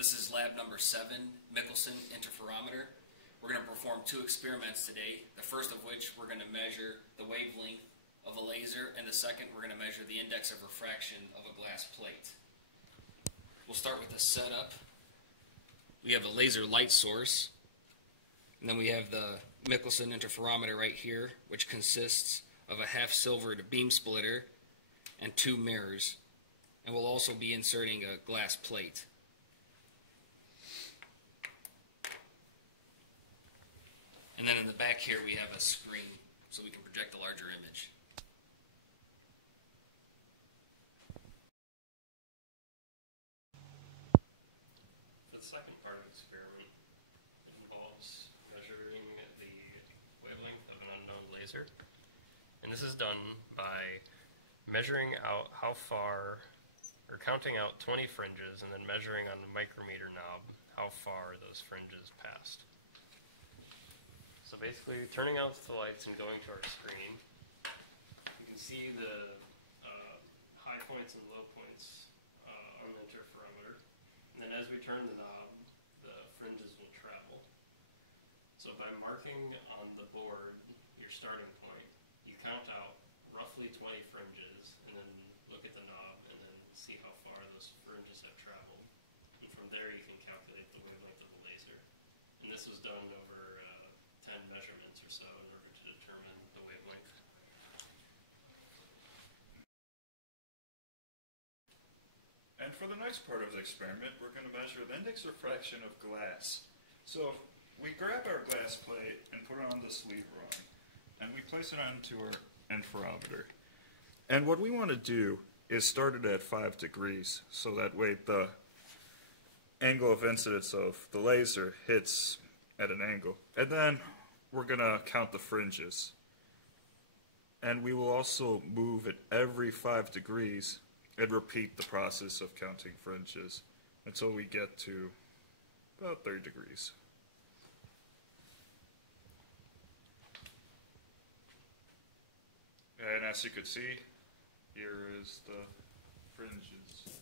This is lab number 7, Michelson interferometer. We're going to perform 2 experiments today, the first of which we're going to measure the wavelength of a laser, and the second we're going to measure the index of refraction of a glass plate. We'll start with the setup. We have a laser light source, and then we have the Michelson interferometer right here, which consists of a half-silvered beam splitter and 2 mirrors. And we'll also be inserting a glass plate. And then in the back here we have a screen so we can project a larger image. The second part of the experiment involves measuring the wavelength of an unknown laser. And this is done by measuring out how far, or counting out 20 fringes and then measuring on the micrometer knob how far those fringes passed. So basically, turning out the lights and going to our screen, you can see the high points and low points on the interferometer. And then as we turn the knob, the fringes will travel. So by marking on the board your starting point, you count out roughly 20 fringes, and then look at the knob and then see how far those fringes have traveled. And from there you can calculate the wavelength of the laser. And this was done over 10 measurements or so in order to determine the wavelength. And for the next part of the experiment, we're going to measure the index refraction of glass. So we grab our glass plate and put it on the sleeve rung, and we place it onto our interferometer. And what we want to do is start it at 5 degrees, so that way the angle of incidence of the laser hits at an angle. And then we're going to count the fringes. And we will also move it every 5 degrees and repeat the process of counting fringes until we get to about 30 degrees. And as you could see, here is the fringes.